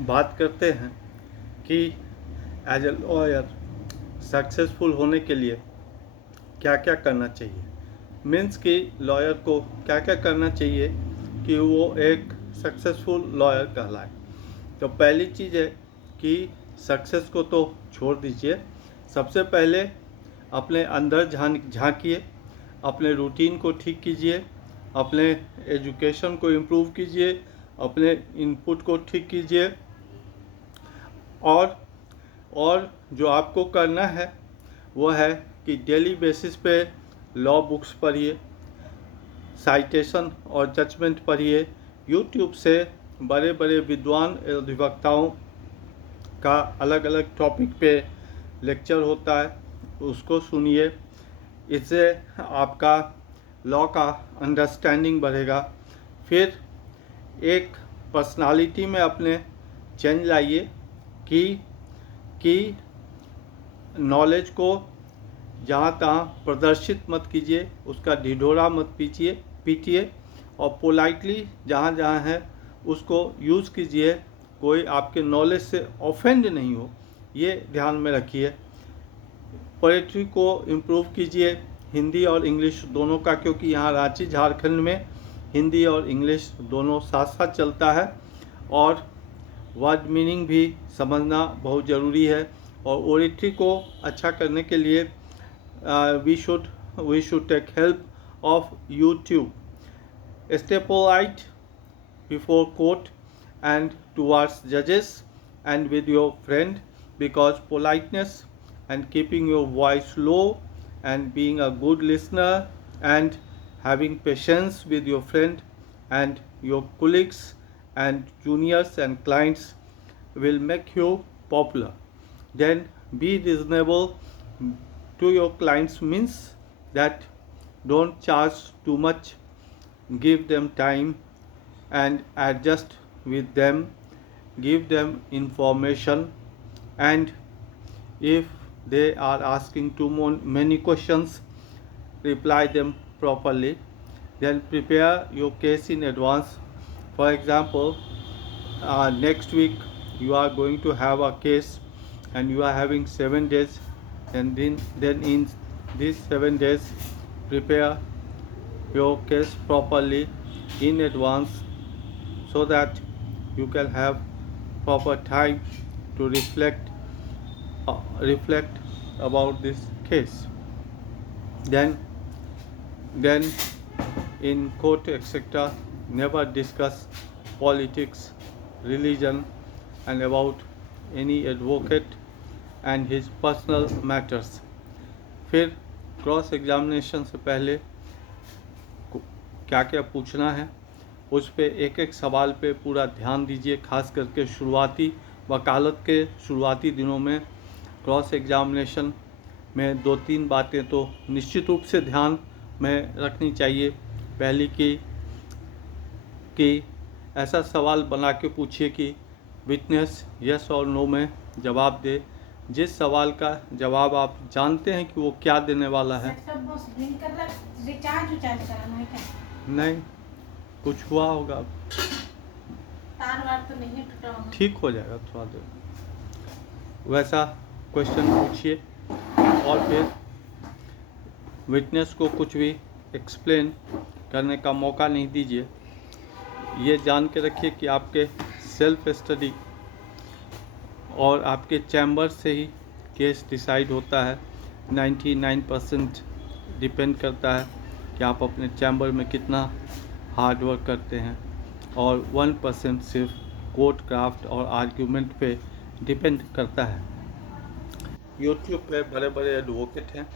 बात करते हैं कि एज ए लॉयर सक्सेसफुल होने के लिए क्या क्या करना चाहिए। मीन्स कि लॉयर को क्या क्या करना चाहिए कि वो एक सक्सेसफुल लॉयर कहलाए। तो पहली चीज़ है कि सक्सेस को तो छोड़ दीजिए, सबसे पहले अपने अंदर झांकिए, अपने रूटीन को ठीक कीजिए, अपने एजुकेशन को इम्प्रूव कीजिए, अपने इनपुट को ठीक कीजिए, और जो आपको करना है वो है कि डेली बेसिस पे लॉ बुक्स पढ़िए, साइटेशन और जजमेंट पढ़िए, यूट्यूब से बड़े बड़े विद्वान अधिवक्ताओं का अलग अलग टॉपिक पे लेक्चर होता है, उसको सुनिए। इससे आपका लॉ का अंडरस्टैंडिंग बढ़ेगा। फिर एक पर्सनालिटी में अपने चेंज लाइए कि नॉलेज को जहाँ तहाँ प्रदर्शित मत कीजिए, उसका ढिढोरा मत पीटिए, और पोलाइटली जहाँ जहाँ है उसको यूज़ कीजिए, कोई आपके नॉलेज से ऑफेंड नहीं हो, ये ध्यान में रखिए। पोएट्री को इम्प्रूव कीजिए, हिंदी और इंग्लिश दोनों का, क्योंकि यहाँ रांची झारखंड में हिंदी और इंग्लिश दोनों साथ साथ चलता है, और वर्ड मीनिंग भी समझना बहुत ज़रूरी है। और ओरेट्री को अच्छा करने के लिए we should take help of YouTube. Stay polite before court and towards judges and with your friend, because politeness and keeping your voice low and being a good listener and having patience with your friend and your colleagues and juniors and clients will make you popular. Then be reasonable to your clients, means that don't charge too much, give them time and adjust with them, give them information, and if they are asking too many questions, reply them properly. Then prepare your case in advance. For example, next week you are going to have a case and you are having 7 days, and then in these 7 days prepare your case properly in advance, so that you can have proper time to reflect about this case. Then in court etc., never discuss politics, religion, and about any advocate and his personal matters. फिर cross examination से पहले क्या क्या पूछना है, उस पे एक एक सवाल पे पूरा ध्यान दीजिए। खास करके शुरुआती वकालत के शुरुआती दिनों में क्रॉस एग्जामिनेशन में 2-3 बातें तो निश्चित रूप से ध्यान में रखनी चाहिए। पहली कि ऐसा सवाल बना के पूछिए कि विटनेस यस और नो में जवाब दे। जिस सवाल का जवाब आप जानते हैं कि वो क्या देने वाला है। नहीं, कुछ हुआ होगा, तार वार तो नहीं टूटा होगा, ठीक हो जाएगा थोड़ा देर। वैसा क्वेश्चन पूछिए, और फिर विटनेस को कुछ भी एक्सप्लेन करने का मौका नहीं दीजिए। ये जान के रखिए कि आपके सेल्फ स्टडी और आपके चैम्बर से ही केस डिसाइड होता है। 99% डिपेंड करता है कि आप अपने चैम्बर में कितना हार्ड वर्क करते हैं, और 1% सिर्फ कोर्ट क्राफ्ट और आर्ग्यूमेंट पे डिपेंड करता है। यूट्यूब पे बड़े बड़े एडवोकेट हैं,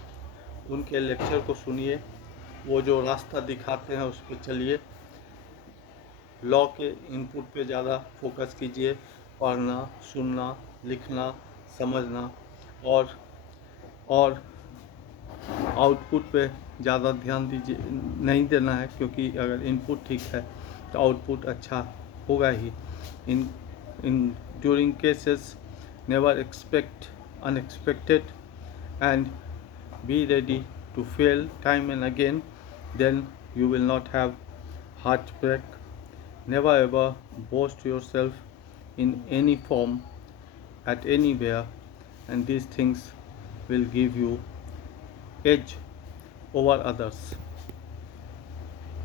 उनके लेक्चर को सुनिए, वो जो रास्ता दिखाते हैं उस पर चलिए। लॉ के इनपुट पे ज़्यादा फोकस कीजिए, पढ़ना, सुनना, लिखना, समझना, और आउटपुट पे ज़्यादा ध्यान दीजिए, नहीं देना है, क्योंकि अगर इनपुट ठीक है तो आउटपुट अच्छा होगा ही। In during cases never expect unexpected and be ready to fail time and again, then you will not have heartbreak. Never ever boast yourself in any form, at anywhere, and these things will give you edge over others.